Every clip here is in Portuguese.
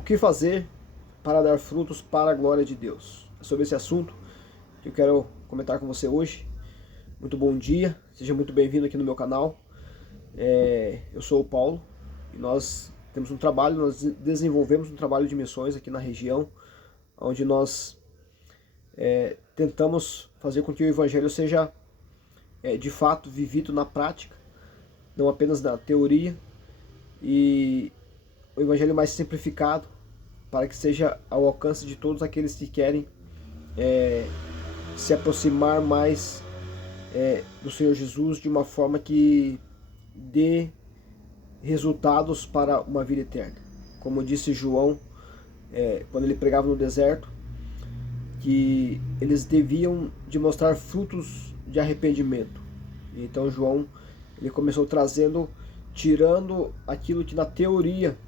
O que fazer para dar frutos para a glória de Deus? É sobre esse assunto que eu quero comentar com você hoje. Muito bom dia, seja muito bem-vindo aqui no meu canal. Eu sou o Paulo e nós temos um trabalho, nós desenvolvemos um trabalho de missões aqui na região, onde nós tentamos fazer com que o Evangelho seja de fato vivido na prática, não apenas na teoria, e o Evangelho mais simplificado, para que seja ao alcance de todos aqueles que querem se aproximar mais do Senhor Jesus de uma forma que dê resultados para uma vida eterna. Como disse João, quando ele pregava no deserto, que eles deviam de mostrar frutos de arrependimento. Então João, ele começou tirando aquilo que na teoria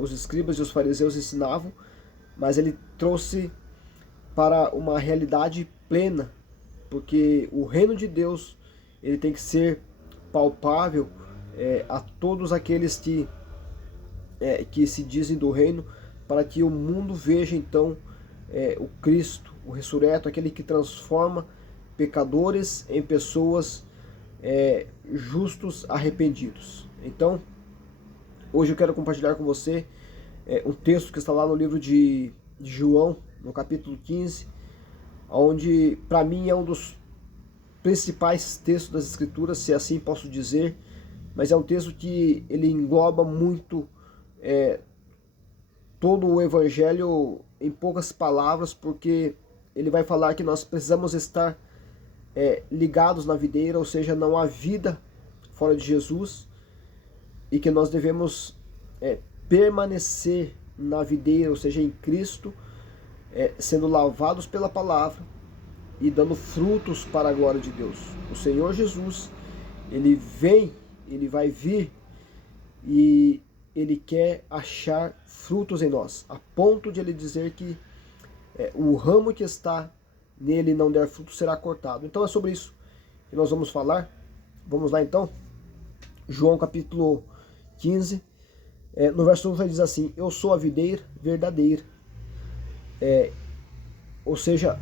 os escribas e os fariseus ensinavam, mas ele trouxe para uma realidade plena, porque o reino de Deus ele tem que ser palpável a todos aqueles que se dizem do reino, para que o mundo veja então o Cristo, o ressurreto, aquele que transforma pecadores em pessoas justos, arrependidos. Então, hoje eu quero compartilhar com você um texto que está lá no livro de João, no capítulo 15, onde para mim é um dos principais textos das Escrituras, se assim posso dizer, mas é um texto que ele engloba muito todo o Evangelho em poucas palavras, porque ele vai falar que nós precisamos estar ligados na videira, ou seja, não há vida fora de Jesus, e que nós devemos permanecer na videira, ou seja, em Cristo, sendo lavados pela palavra e dando frutos para a glória de Deus. O Senhor Jesus, ele vai vir e ele quer achar frutos em nós, a ponto de ele dizer que o ramo que está nele não der fruto será cortado. Então é sobre isso que nós vamos falar. Vamos lá então. João capítulo 15, no verso 1 vai dizer assim: eu sou a videira verdadeira. Ou seja,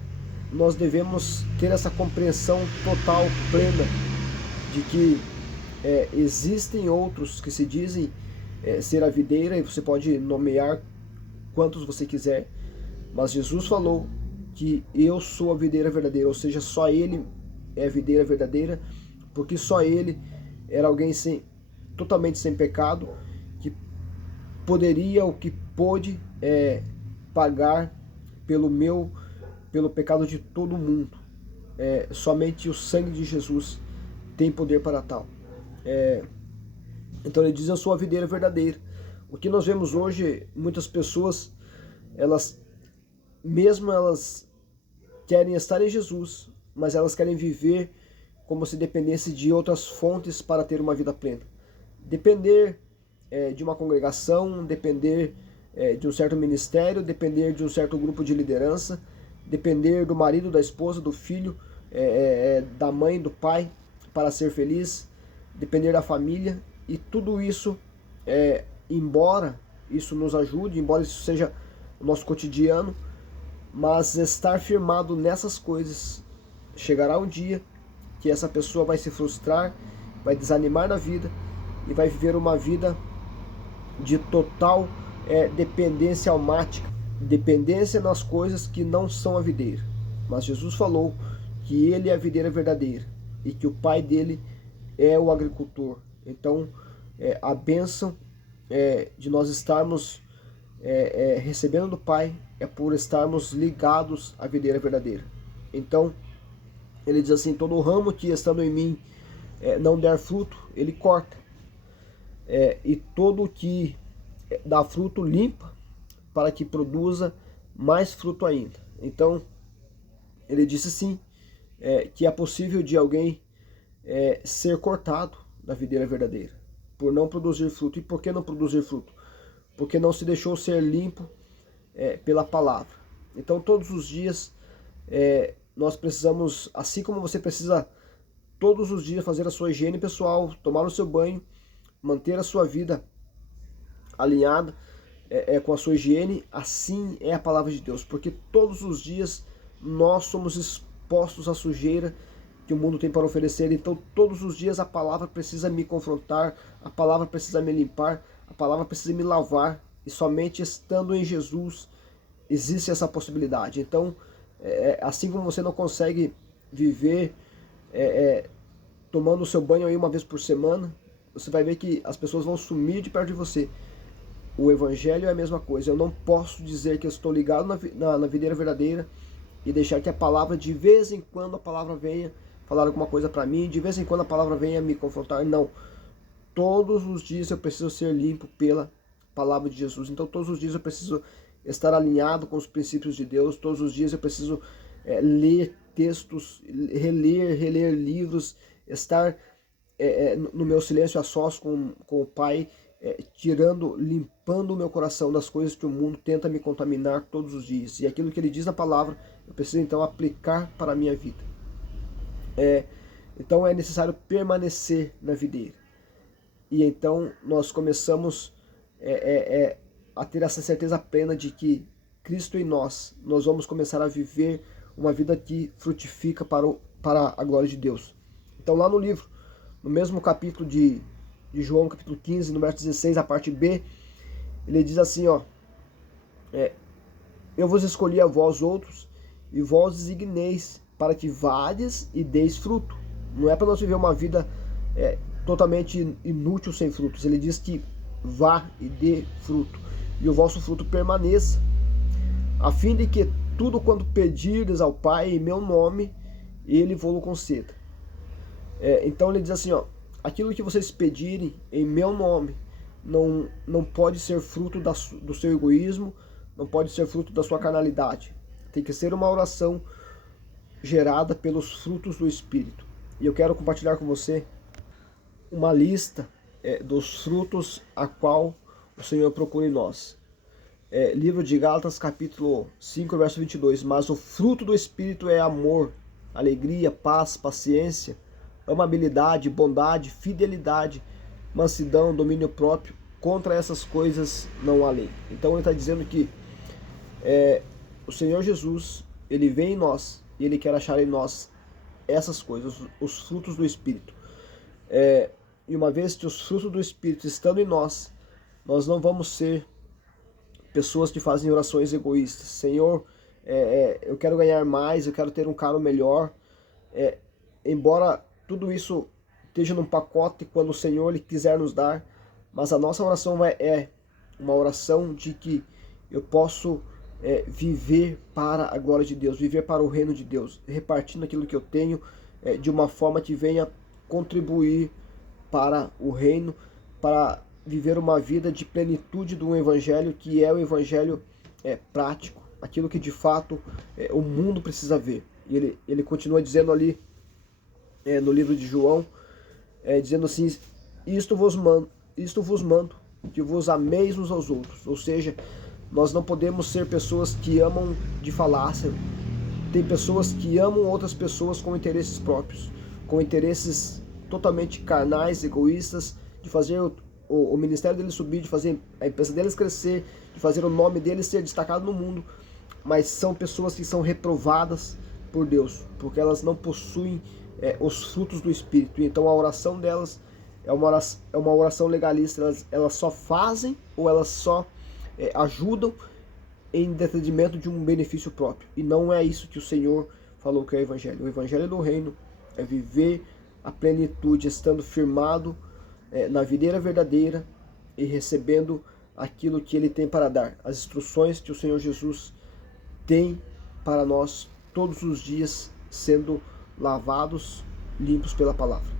nós devemos ter essa compreensão total, plena, de que existem outros que se dizem ser a videira, e você pode nomear quantos você quiser, mas Jesus falou que eu sou a videira verdadeira, ou seja, só ele é a videira verdadeira, porque só ele era alguém totalmente sem pecado, que poderia, ou que pôde pagar pelo pecado de todo mundo. Somente o sangue de Jesus tem poder para tal. Então ele diz: eu sou a videira verdadeira. O que nós vemos hoje, muitas pessoas, elas querem estar em Jesus, mas elas querem viver como se dependesse de outras fontes para ter uma vida plena. Depender de uma congregação, depender de um certo ministério, depender de um certo grupo de liderança, depender do marido, da esposa, do filho, da mãe, do pai, para ser feliz, depender da família, e tudo isso, embora isso nos ajude, embora isso seja o nosso cotidiano, mas estar firmado nessas coisas, chegará um dia que essa pessoa vai se frustrar, vai desanimar na vida e vai viver uma vida de total dependência almática, dependência nas coisas que não são a videira. Mas Jesus falou que ele é a videira verdadeira e que o pai dele é o agricultor. Então a bênção de nós estarmos recebendo do Pai é por estarmos ligados à videira verdadeira. Então ele diz assim: todo ramo que estando em mim não der fruto, ele corta, e todo que dá fruto limpa, para que produza mais fruto ainda. Então ele disse sim, que é possível de alguém ser cortado da videira verdadeira por não produzir fruto. E por que não produzir fruto? Porque não se deixou ser limpo pela palavra. Então todos os dias nós precisamos, assim como você precisa todos os dias fazer a sua higiene pessoal, tomar o seu banho, manter a sua vida alinhada, com a sua higiene, assim é a palavra de Deus, porque todos os dias nós somos expostos à sujeira que o mundo tem para oferecer. Então todos os dias a palavra precisa me confrontar, a palavra precisa me limpar, a palavra precisa me lavar, e somente estando em Jesus existe essa possibilidade. Então, assim como você não consegue viver tomando o seu banho aí uma vez por semana, você vai ver que as pessoas vão sumir de perto de você. O evangelho é a mesma coisa. Eu não posso dizer que eu estou ligado na videira verdadeira e deixar que a palavra, de vez em quando a palavra venha falar alguma coisa para mim, de vez em quando a palavra venha me confrontar. Não. Todos os dias eu preciso ser limpo pela palavra de Jesus. Então todos os dias eu preciso estar alinhado com os princípios de Deus. Todos os dias eu preciso ler textos, reler livros, estar no meu silêncio a sós com o Pai, limpando o meu coração das coisas que o mundo tenta me contaminar todos os dias. E aquilo que ele diz na palavra, eu preciso então aplicar para a minha vida. Então é necessário permanecer na videira. E então nós começamos a ter essa certeza plena de que Cristo em nós vamos começar a viver uma vida que frutifica para a glória de Deus. Então lá no livro, no mesmo capítulo de João, capítulo 15, no verso 16, a parte B, ele diz assim, ó, eu vos escolhi a vós outros, e vós designeis para que vades e deis fruto. Não é para nós viver uma vida totalmente inútil sem frutos. Ele diz que vá e dê fruto, e o vosso fruto permaneça, a fim de que tudo quanto pedirdes ao Pai em meu nome, ele vos conceda. Então ele diz assim, ó, aquilo que vocês pedirem em meu nome não pode ser fruto do seu egoísmo, não pode ser fruto da sua carnalidade. Tem que ser uma oração gerada pelos frutos do Espírito. E eu quero compartilhar com você uma lista dos frutos a qual o Senhor procura em nós. Livro de Gálatas, capítulo 5, verso 22. Mas o fruto do Espírito é amor, alegria, paz, paciência, amabilidade, bondade, fidelidade, mansidão, domínio próprio. Contra essas coisas não há lei. Então ele está dizendo que o Senhor Jesus, ele vem em nós e ele quer achar em nós essas coisas, os frutos do Espírito. E uma vez que os frutos do Espírito estando em nós não vamos ser pessoas que fazem orações egoístas. Senhor, eu quero ganhar mais, eu quero ter um carro melhor. Embora tudo isso esteja num pacote quando o Senhor ele quiser nos dar, mas a nossa oração é uma oração de que eu posso viver para a glória de Deus, viver para o reino de Deus, repartindo aquilo que eu tenho de uma forma que venha contribuir para o reino, para viver uma vida de plenitude do evangelho, que é o evangelho prático, aquilo que de fato o mundo precisa ver. E ele continua dizendo ali no livro de João, dizendo assim, isto vos mando, que vos ameis uns aos outros. Ou seja, nós não podemos ser pessoas que amam de falácia. Tem pessoas que amam outras pessoas com interesses próprios, com interesses totalmente carnais, egoístas, de fazer o ministério deles subir, de fazer a empresa deles crescer, de fazer o nome deles ser destacado no mundo. Mas são pessoas que são reprovadas por Deus, porque elas não possuem os frutos do Espírito. Então a oração delas é uma oração legalista. Elas só fazem ou elas só ajudam em detrimento de um benefício próprio. E não é isso que o Senhor falou que é o Evangelho. O Evangelho do Reino é viver a plenitude, estando firmado na videira verdadeira e recebendo aquilo que Ele tem para dar. As instruções que o Senhor Jesus tem para nós todos os dias, sendo lavados, limpos pela palavra.